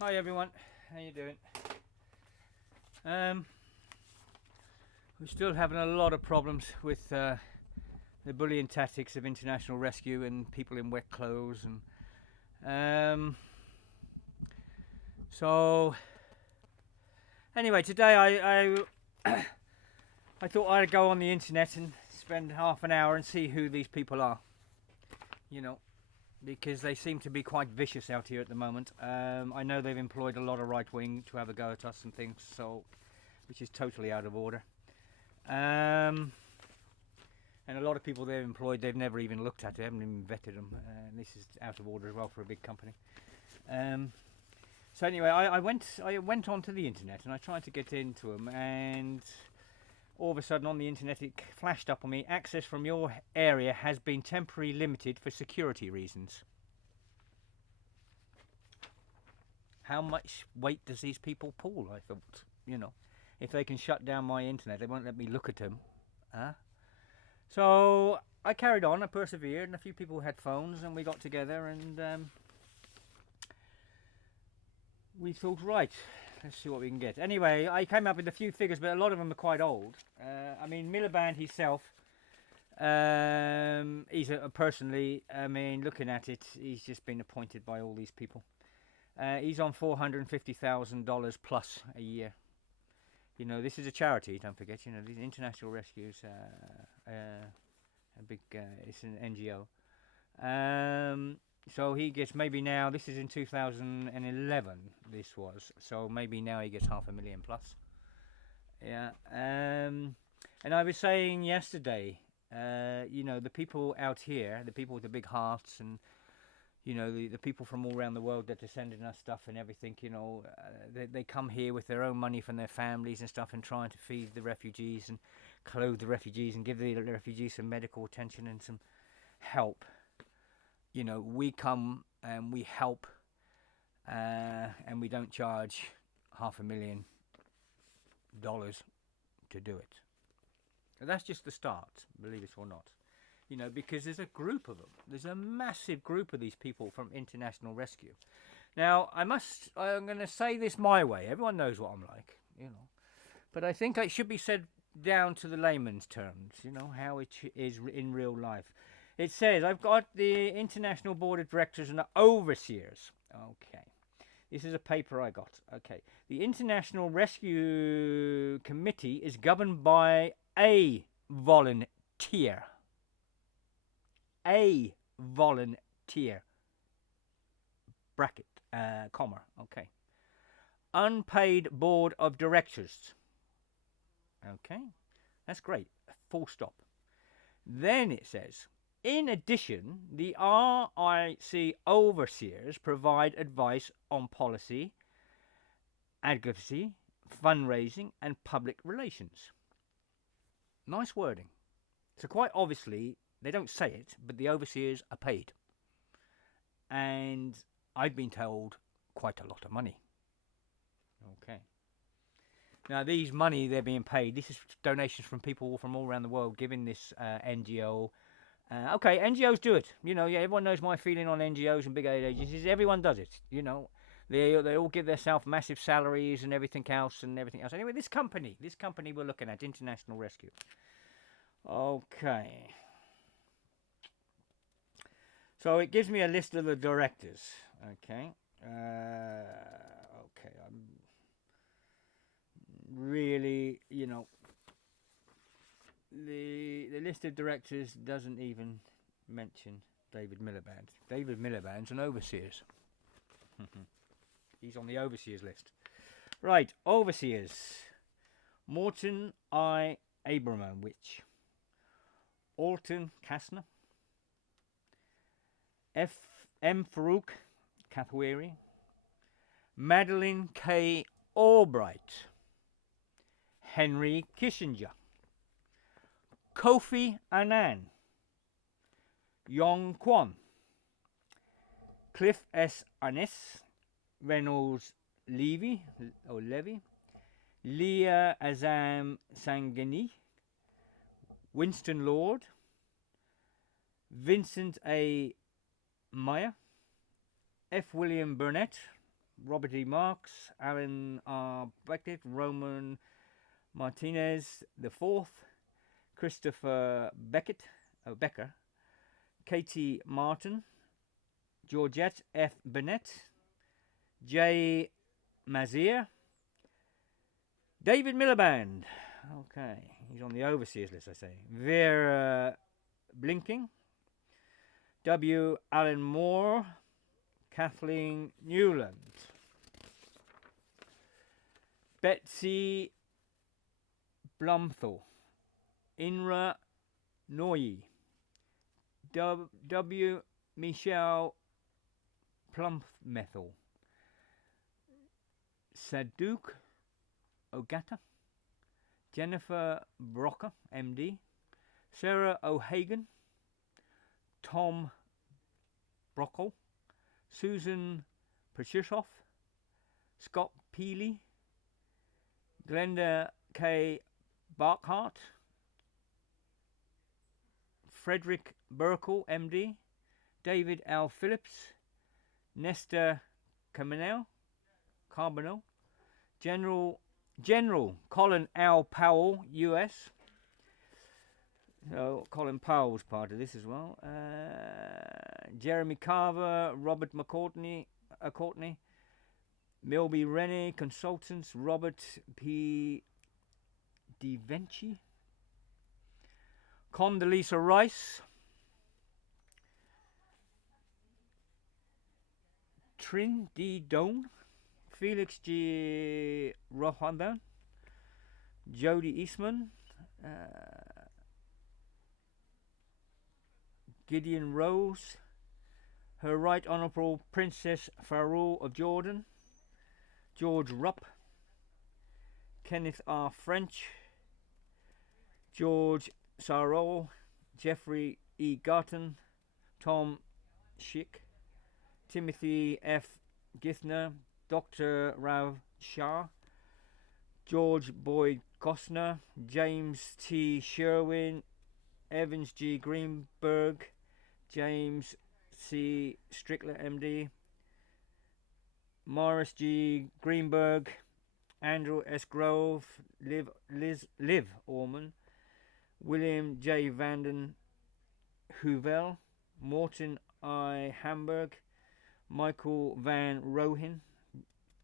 Hi everyone, how you doing? Um, we're still having a lot of problems with the bullying tactics of international rescue and people in wet clothes, and um, so anyway, today I thought I'd go on the internet and spend half an hour and see who these people are. You know, because they seem to be quite vicious out here at the moment. I know they've employed a lot of right wing to have a go at us and things, so which is totally out of order. Um, and a lot of people they've employed, they've never even looked at, they haven't even vetted them. And this is out of order as well for a big company. Um, so anyway, I went onto the internet and I tried to get into them, and all of a sudden on the internet it flashed up on me: access from your area has been temporarily limited for security reasons. How much weight does these people pull? I thought, if they can shut down my internet, they won't let me look at them. Huh? So I carried on, I persevered, and a few people had phones, and we got together, and we thought, right, let's see what we can get. Anyway, I came up with a few figures, but a lot of them are quite old. I mean, Miliband himself, he's personally, I mean, looking at it, he's just been appointed by all these people. He's on $450,000 plus a year. This is a charity, don't forget. The International Rescue's a big, it's an NGO. So he gets, maybe now, this is in 2011, this was, so maybe now he gets $500,000 plus. Yeah. And I was saying yesterday, the people out here, the people with the big hearts, and the people from all around the world that are sending us stuff and everything, they come here with their own money from their families and stuff, and trying to feed the refugees and clothe the refugees and give the refugees some medical attention and some help. We come and we help, and we don't charge $500,000 to do it. And that's just the start, believe it or not. Because there's a group of them. There's a massive group of these people from International Rescue. Now, I'm going to say this my way. Everyone knows what I'm like, But I think it should be said down to the layman's terms, how it is in real life. It says, I've got the International Board of Directors and the Overseers. Okay. This is a paper I got. Okay. The International Rescue Committee is governed by a volunteer. A volunteer. Bracket, comma. Okay. Unpaid board of directors. Okay. That's great. Full stop. Then it says, in addition, the RIC overseers provide advice on policy, advocacy, fundraising, and public relations. Nice wording. So quite obviously, they don't say it, but the overseers are paid. And I've been told quite a lot of money. Okay. Now, these money they're being paid, this is donations from people from all around the world giving this NGO. Okay, NGOs do it. Everyone knows my feeling on NGOs and big aid agencies. Everyone does it. They all give themselves massive salaries and everything else. Anyway, this company we're looking at, International Rescue. Okay. So it gives me a list of the directors. Okay. Okay. I'm really, the list of directors doesn't even mention David Miliband. David Miliband's an overseers. He's on the overseers list. Right, overseers. Morton I. Abramowitz. Alton Kastner. M. Farouk Kathwari. Madeline K. Albright. Henry Kissinger. Kofi Annan. Yong Kwon. Cliff S. Arness. Reynolds Levy. Leah Azam Sangani. Winston Lord. Vincent A. Meyer. F. William Burnett. Robert E. Marks, Alan R. Beckett, Roman Martinez the Fourth, Christopher Becker, Katie Martin, Georgette F. Bennett, J. Mazier, David Miliband. Okay, he's on the overseers list, I say. Vera Blinking, W. Alan Moore, Kathleen Newland, Betsy Blumthal, Inra Noyi, W. Michelle Plumpmethil, Saduk Ogata, Jennifer Brocker, MD, Sarah O'Hagan, Tom Brockle, Susan Pachushoff, Scott Peely, Glenda K. Barkhart, Frederick Burkle, MD, David L. Phillips, Nestor Carbonell, General Colin L. Powell, US. So Colin Powell's part of this as well. Jeremy Carver, Robert Courtney, Milby Rennie, Consultants, Robert P. DeVenci, Condoleezza Rice, Trin D. Doan, Felix G. Rohandan, Jody Eastman, Gideon Rose, Her Right Honourable Princess Farouk of Jordan, George Rupp, Kenneth R. French, George Sarol, Jeffrey E. Garton, Tom Schick, Timothy F. Githner, Dr. Rav Shah, George Boyd Costner, James T. Sherwin, Evans G. Greenberg, James C. Strickler, MD, Morris G. Greenberg, Andrew S. Grove, Liv Orman, William J. Vanden Heuvel, Morton I. Hamburg, Michael Van Rohin,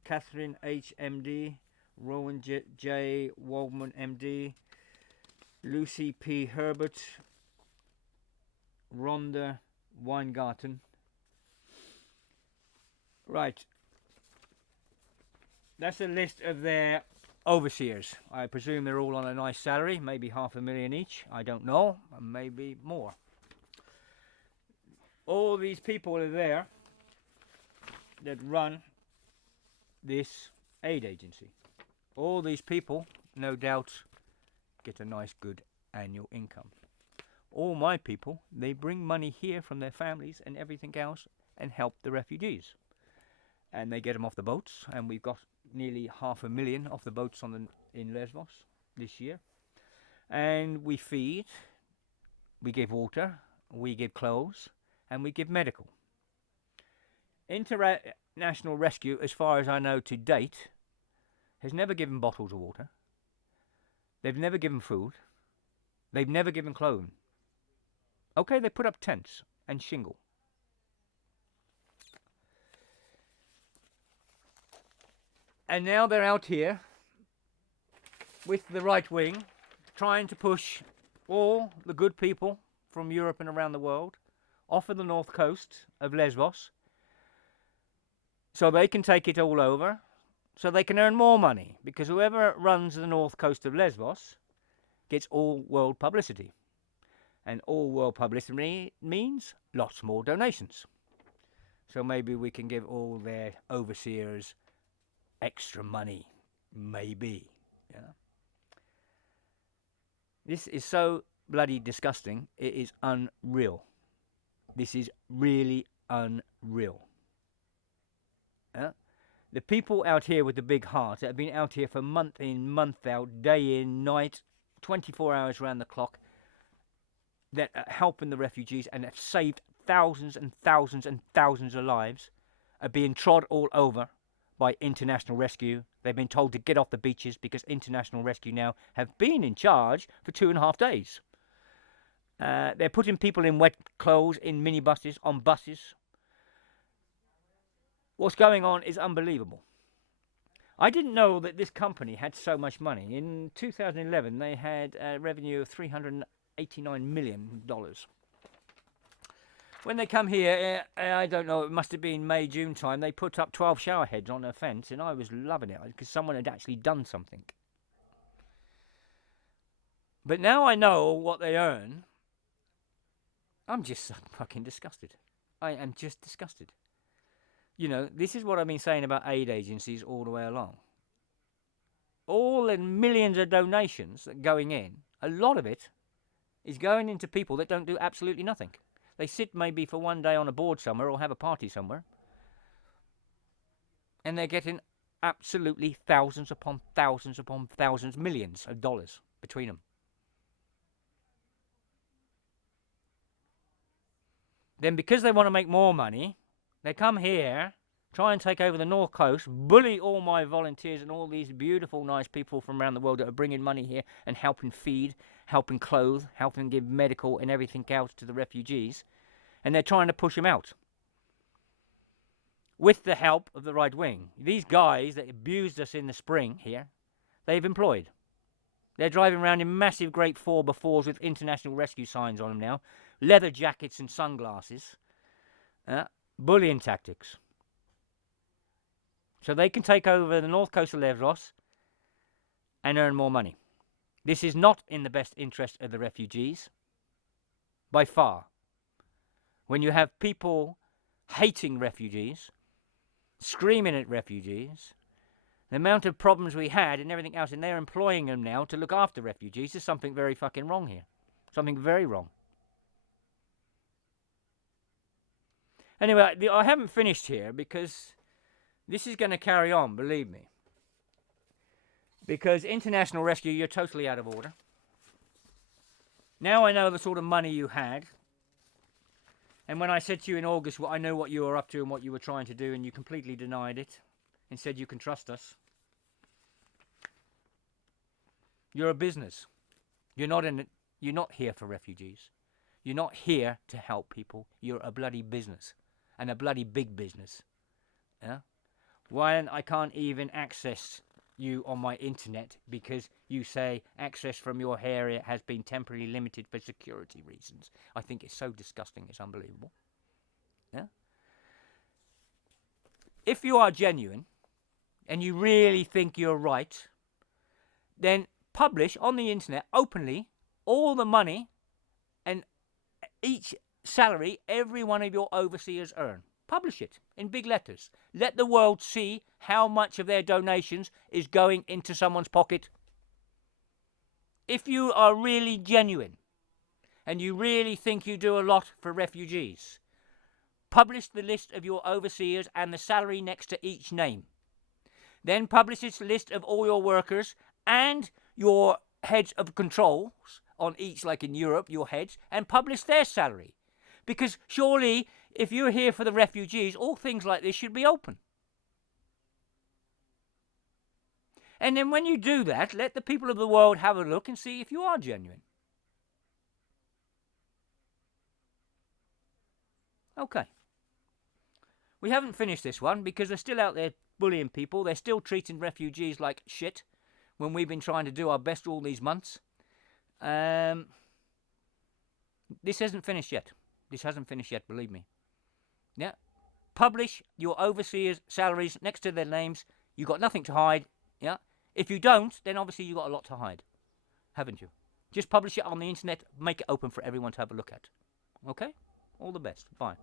Catherine H. MD, Rowan J. Waldman, MD, Lucy P. Herbert, Rhonda Weingarten. Right. That's a list of their overseers. I presume they're all on a nice salary, maybe $500,000 each. I don't know, maybe more. All these people are there that run this aid agency. All these people, no doubt, get a nice, good annual income. All my people, they bring money here from their families and everything else and help the refugees. And they get them off the boats, and we've got nearly 500,000 off the boats in Lesbos this year. And we feed, we give water, we give clothes, and we give medical. International Rescue, as far as I know to date, has never given bottles of water. They've never given food. They've never given clothing. Okay, they put up tents and shingle. And now they're out here with the right wing, trying to push all the good people from Europe and around the world off of the north coast of Lesbos so they can take it all over, so they can earn more money, because whoever runs the north coast of Lesbos gets all world publicity. And all world publicity means lots more donations. So maybe we can give all their overseers extra money, maybe. Yeah. This is so bloody disgusting. It is unreal. This is really unreal. Yeah? The people out here with the big heart that have been out here for month in, month out, day in, night, 24 hours around the clock, that are helping the refugees and have saved thousands and thousands and thousands of lives, are being trod all over by international rescue. They've been told to get off the beaches because international rescue now have been in charge for 2.5 days. They're putting people in wet clothes in minibuses, on buses. What's going on is unbelievable. I didn't know that this company had so much money. In 2011, they had a revenue of $389 million. When they come here, I don't know, it must have been May, June time, they put up 12 shower heads on their fence, and I was loving it because someone had actually done something. But now I know what they earn, I'm just fucking disgusted. I am just disgusted. You know, this is what I've been saying about aid agencies all the way along. All the millions of donations that are going in, a lot of it is going into people that don't do absolutely nothing. They sit maybe for one day on a board somewhere or have a party somewhere, and they're getting absolutely thousands upon thousands, millions of dollars between them. Then because they want to make more money, they come here, try and take over the North Coast, bully all my volunteers and all these beautiful, nice people from around the world that are bringing money here and helping feed, helping clothe, helping give medical and everything else to the refugees. And they're trying to push them out with the help of the right wing. These guys that abused us in the spring here, they've employed. They're driving around in massive great 4x4s with international rescue signs on them now, leather jackets and sunglasses, bullying tactics. So they can take over the north coast of Lesbos and earn more money. This is not in the best interest of the refugees, by far. When you have people hating refugees, screaming at refugees, the amount of problems we had and everything else, and they're employing them now to look after refugees, there's something very fucking wrong here. Something very wrong. Anyway, I haven't finished here because this is going to carry on, believe me. Because international rescue, you're totally out of order. Now I know the sort of money you had. And when I said to you in August, well, I know what you were up to and what you were trying to do, and you completely denied it and said you can trust us. You're a business. You're not here for refugees. You're not here to help people. You're a bloody business, and a bloody big business. Yeah? Why I can't even access you on my internet because you say access from your area has been temporarily limited for security reasons. I think it's so disgusting, it's unbelievable. Yeah? If you are genuine and you really think you're right, then publish on the internet openly all the money and each salary every one of your overseers earn. Publish it in big letters. Let the world see how much of their donations is going into someone's pocket. If you are really genuine and you really think you do a lot for refugees, publish the list of your overseers and the salary next to each name. Then publish this list of all your workers and your heads of controls on each, like in Europe, your heads, and publish their salary. Because surely, if you're here for the refugees, all things like this should be open. And then when you do that, let the people of the world have a look and see if you are genuine. Okay. We haven't finished this one because they're still out there bullying people. They're still treating refugees like shit when we've been trying to do our best all these months. This hasn't finished yet. This hasn't finished yet, believe me. Yeah. Publish your overseers' salaries next to their names. You've got nothing to hide. Yeah. If you don't, then obviously you've got a lot to hide. Haven't you? Just publish it on the internet. Make it open for everyone to have a look at. Okay? All the best. Bye.